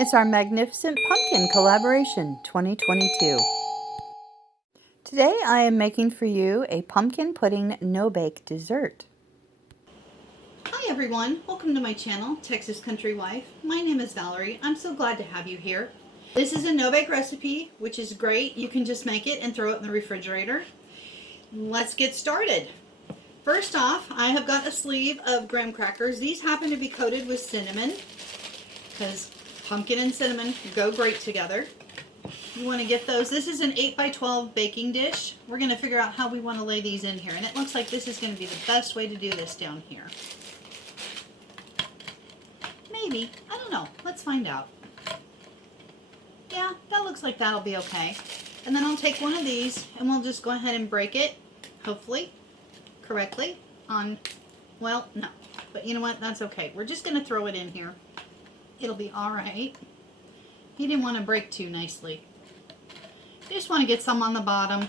It's our Magnificent Pumpkin Collaboration 2022. Today I am making for you a pumpkin pudding no-bake dessert. Hi everyone, welcome to my channel, Texas Country Wife. My name is Valerie. I'm so glad to have you here. This is a no-bake recipe, which is great. You can just make it and throw it in the refrigerator. Let's get started. First off, I have got a sleeve of graham crackers. These happen to be coated with cinnamon because pumpkin and cinnamon go great together. You want to get those. This is an 8x12 baking dish. We're going to figure out how we want to lay these in here. And it looks like this is going to be the best way to do this down here. Maybe. I don't know. Let's find out. Yeah, that looks like that'll be okay. And then I'll take one of these and we'll just go ahead and break it, hopefully, correctly on, well, no. But you know what? That's okay. We're just going to throw it in here. It'll be all right. He didn't want to break too nicely. You just want to get some on the bottom.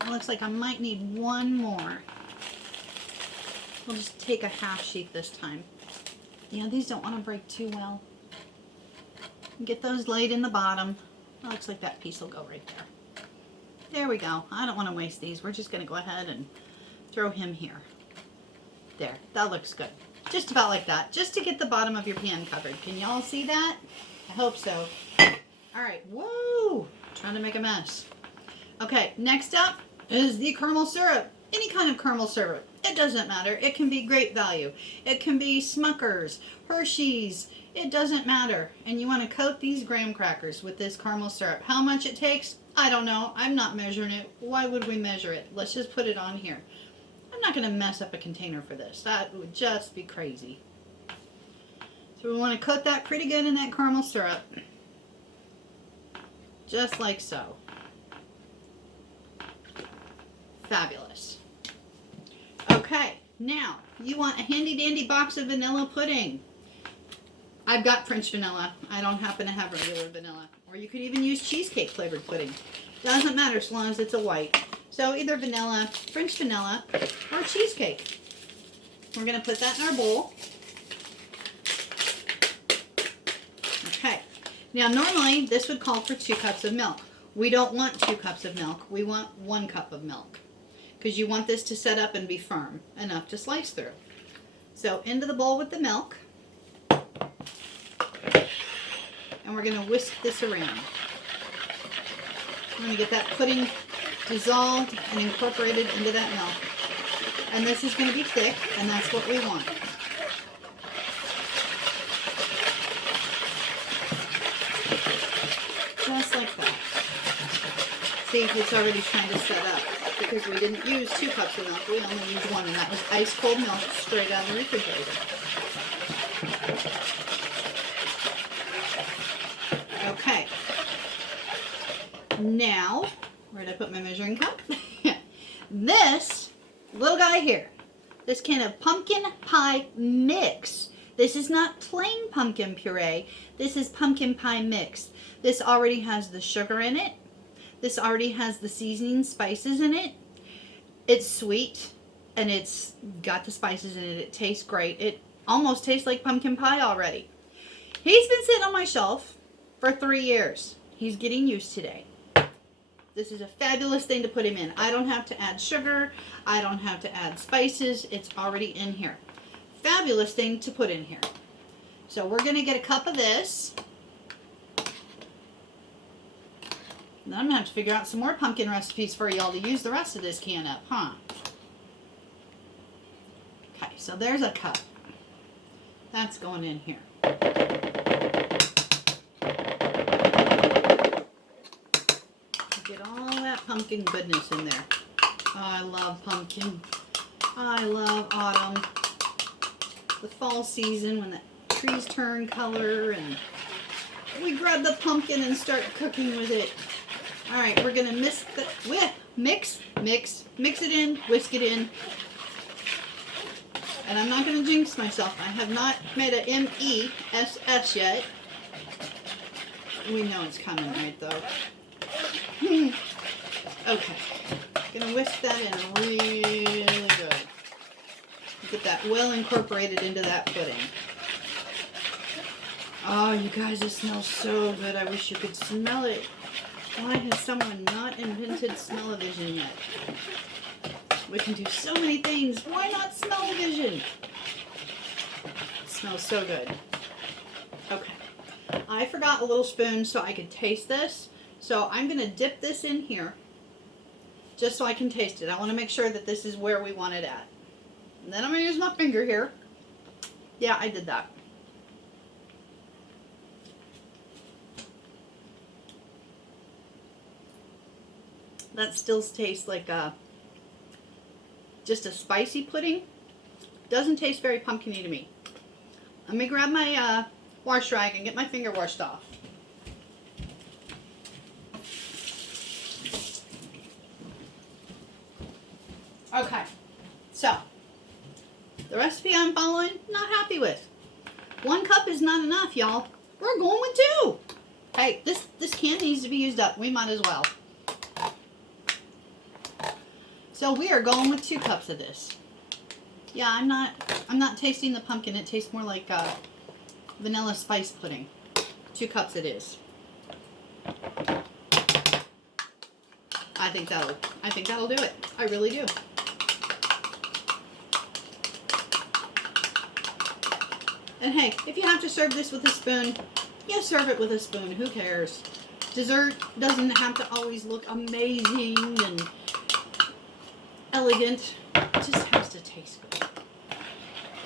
It looks like I might need one more. We'll just take a half sheet this time. Yeah, these don't want to break too well. Get those laid in the bottom. It looks like that piece will go right there. There we go. I don't want to waste these. We're just going to go ahead and throw him here. There, that looks good. Just about like that, just to get the bottom of your pan covered. Can y'all see that? I hope so. All right, whoa, trying to make a mess. Okay, next up is the caramel syrup. Any kind of caramel syrup. It doesn't matter. It can be Great Value. It can be Smucker's, Hershey's. It doesn't matter. And you want to coat these graham crackers with this caramel syrup. How much it takes? I don't know. I'm not measuring it. Why would we measure it? Let's just put it on here. I'm not going to mess up a container for this. That would just be crazy. So we want to coat that pretty good in that caramel syrup. Just like so. Fabulous. Okay, now you want a handy dandy box of vanilla pudding. I've got French vanilla. I don't happen to have regular vanilla. Or you could even use cheesecake flavored pudding. Doesn't matter as long as it's a white. So either vanilla, French vanilla, or cheesecake. We're going to put that in our bowl. Okay. Now normally this would call for 2 cups of milk. We don't want 2 cups of milk. We want 1 cup of milk. Because you want this to set up and be firm enough to slice through. So into the bowl with the milk. And we're going to whisk this around. We're going to get that pudding dissolved and incorporated into that milk. And this is going to be thick, and that's what we want. Just like that. See, it's already trying to set up because we didn't use 2 cups of milk. We only used 1, and that was ice cold milk straight out of the refrigerator. Okay. Now, where did I put my measuring cup? This little guy here, this can of pumpkin pie mix. This is not plain pumpkin puree. This is pumpkin pie mix. This already has the sugar in it. This already has the seasoning spices in it. It's sweet and it's got the spices in it. It tastes great. It almost tastes like pumpkin pie already. He's been sitting on my shelf for 3 years. He's getting used today. This is a fabulous thing to put him in. I don't have to add sugar. I don't have to add spices. It's already in here. Fabulous thing to put in here. So we're going to get a cup of this. Then I'm going to have to figure out some more pumpkin recipes for y'all to use the rest of this can up, huh? Okay, so there's a cup. That's going in here. Get all that pumpkin goodness in there. Oh, I love pumpkin. I love autumn. The fall season when the trees turn color and we grab the pumpkin and start cooking with it. All right, we're gonna mix it in, whisk it in. And I'm not gonna jinx myself. I have not made a M-E-S-S yet. We know it's coming, right, though. Okay, gonna whisk that in really good. Get that well incorporated into that pudding. Oh, you guys, it smells so good. I wish you could smell it. Why has someone not invented smell-o-vision yet? We can do so many things. Why not smell-o-vision? It smells so good. Okay. I forgot a little spoon so I could taste this. So I'm going to dip this in here just so I can taste it. I want to make sure that this is where we want it at. And then I'm going to use my finger here. Yeah, I did that. That still tastes like just a spicy pudding. Doesn't taste very pumpkin-y to me. Let me grab my wash rag and get my finger washed off. Okay, so the recipe I'm following, not happy with. 1 cup is not enough, y'all. We're going with 2. Hey, this can needs to be used up. We might as well. So we are going with 2 cups of this. Yeah, I'm not tasting the pumpkin. It tastes more like vanilla spice pudding. 2 cups it is. I think that'll do it. I really do. And hey, if you have to serve this with a spoon, you serve it with a spoon. Who cares? Dessert doesn't have to always look amazing and elegant. It just has to taste good.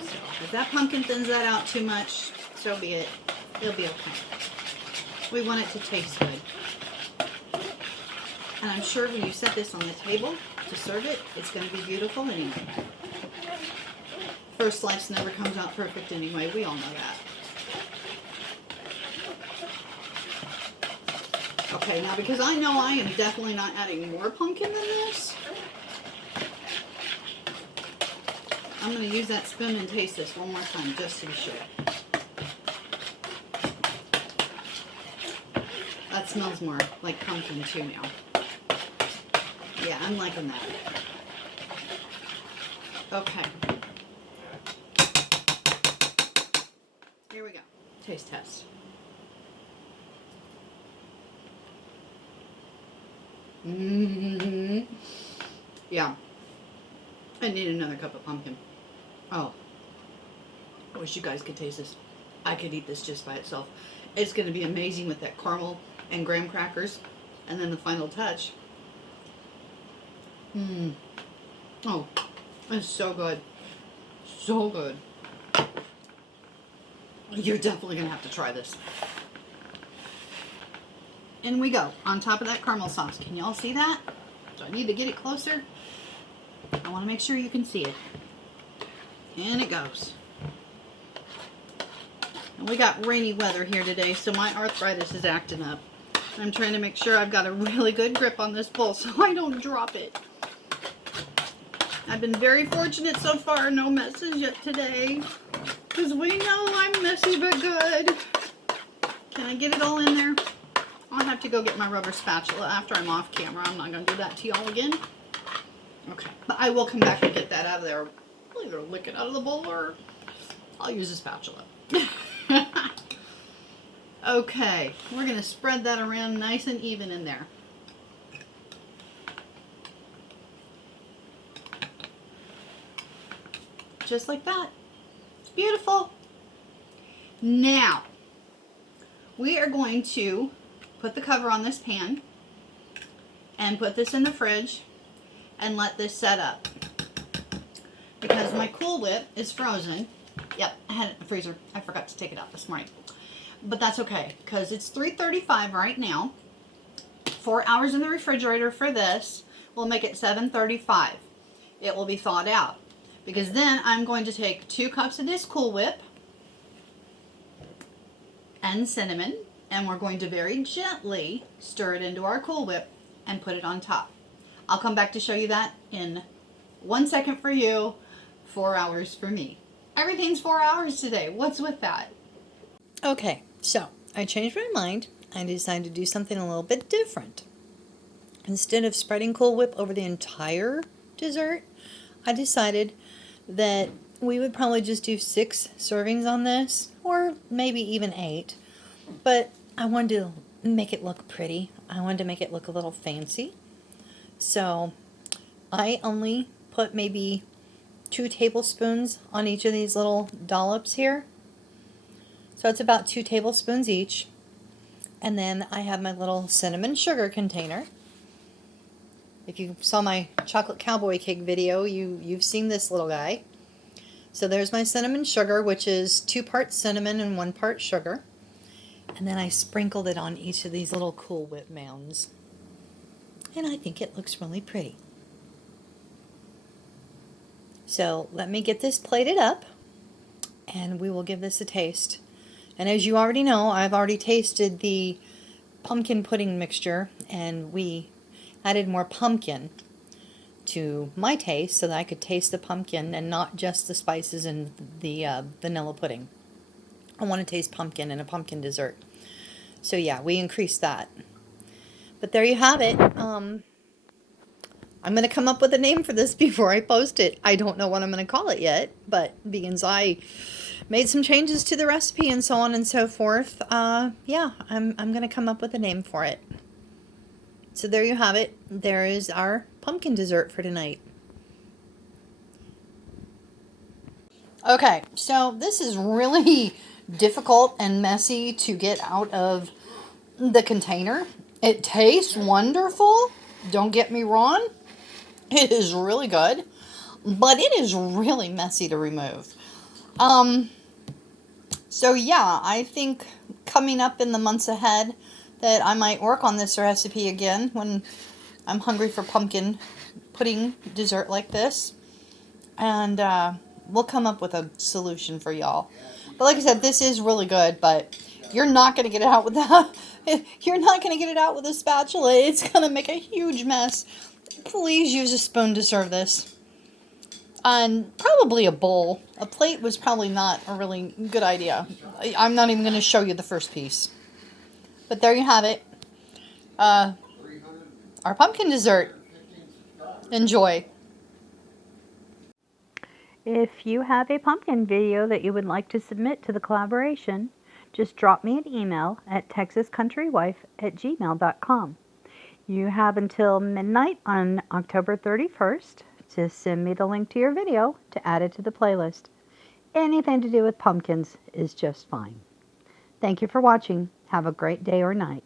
So if that pumpkin thins that out too much, so be it. It'll be okay. We want it to taste good. And I'm sure when you set this on the table to serve it, it's going to be beautiful anyway. First slice never comes out perfect anyway. We all know that. Okay, now because I know I am definitely not adding more pumpkin than this, I'm going to use that spoon and taste this one more time just to be sure. That smells more like pumpkin too now. Yeah, I'm liking that. Okay. Here we go. Taste test. Yeah. I need another cup of pumpkin. Oh. I wish you guys could taste this. I could eat this just by itself. It's going to be amazing with that caramel and graham crackers. And then the final touch. Oh. It's so good. So good. You're definitely going to have to try this. In we go. On top of that caramel sauce. Can y'all see that? Do I need to get it closer? I want to make sure you can see it. And it goes. And we got rainy weather here today, so my arthritis is acting up. I'm trying to make sure I've got a really good grip on this bowl so I don't drop it. I've been very fortunate so far. No messes yet today. Because we know I'm messy but good. Can I get it all in there? I'll have to go get my rubber spatula after I'm off camera. I'm not going to do that to y'all again. Okay. But I will come back and get that out of there. I'll either lick it out of the bowl or I'll use a spatula. Okay. We're going to spread that around nice and even in there. Just like that. It's beautiful. Now, we are going to put the cover on this pan and put this in the fridge and let this set up. Because my Cool Whip is frozen. Yep, I had it in the freezer. I forgot to take it out this morning. But that's okay, because it's 3:35 right now. 4 hours in the refrigerator for this will make it 7:35. It will be thawed out. Because then I'm going to take 2 cups of this Cool Whip and cinnamon, and we're going to very gently stir it into our Cool Whip and put it on top. I'll come back to show you that in 1 second for you, 4 hours for me. Everything's 4 hours today. What's with that? Okay, so I changed my mind. I decided to do something a little bit different. Instead of spreading Cool Whip over the entire dessert, I decided that we would probably just do 6 servings on this, or maybe even 8. But I wanted to make it look pretty. I wanted to make it look a little fancy. So I only put maybe 2 tablespoons on each of these little dollops here. So it's about 2 tablespoons each. And then I have my little cinnamon sugar container. If you saw my chocolate cowboy cake video, you've seen this little guy. So there's my cinnamon sugar, which is 2 parts cinnamon and 1 part sugar. And then I sprinkled it on each of these little Cool Whip mounds. And I think it looks really pretty. So let me get this plated up, and we will give this a taste. And as you already know, I've already tasted the pumpkin pudding mixture, and we added more pumpkin to my taste so that I could taste the pumpkin and not just the spices and the vanilla pudding. I want to taste pumpkin in a pumpkin dessert. So yeah, we increased that. But there you have it. I'm going to come up with a name for this before I post it. I don't know what I'm going to call it yet, but because I made some changes to the recipe and so on and so forth, yeah, I'm going to come up with a name for it. So there you have it. There is our pumpkin dessert for tonight. Okay, so this is really difficult and messy to get out of the container. It tastes wonderful. Don't get me wrong. It is really good, but it is really messy to remove. So yeah, I think coming up in the months ahead that I might work on this recipe again when I'm hungry for pumpkin pudding dessert like this. And we'll come up with a solution for y'all. But like I said, this is really good, but you're not going to get it out with that. You're not going to get it out with a spatula. It's going to make a huge mess. Please use a spoon to serve this. And probably a bowl. A plate was probably not a really good idea. I'm not even going to show you the first piece. But there you have it. Our pumpkin dessert. Enjoy. If you have a pumpkin video that you would like to submit to the collaboration, just drop me an email at TexasCountryWife@gmail.com. You have until midnight on October 31st to send me the link to your video to add it to the playlist. Anything to do with pumpkins is just fine. Thank you for watching. Have a great day or night.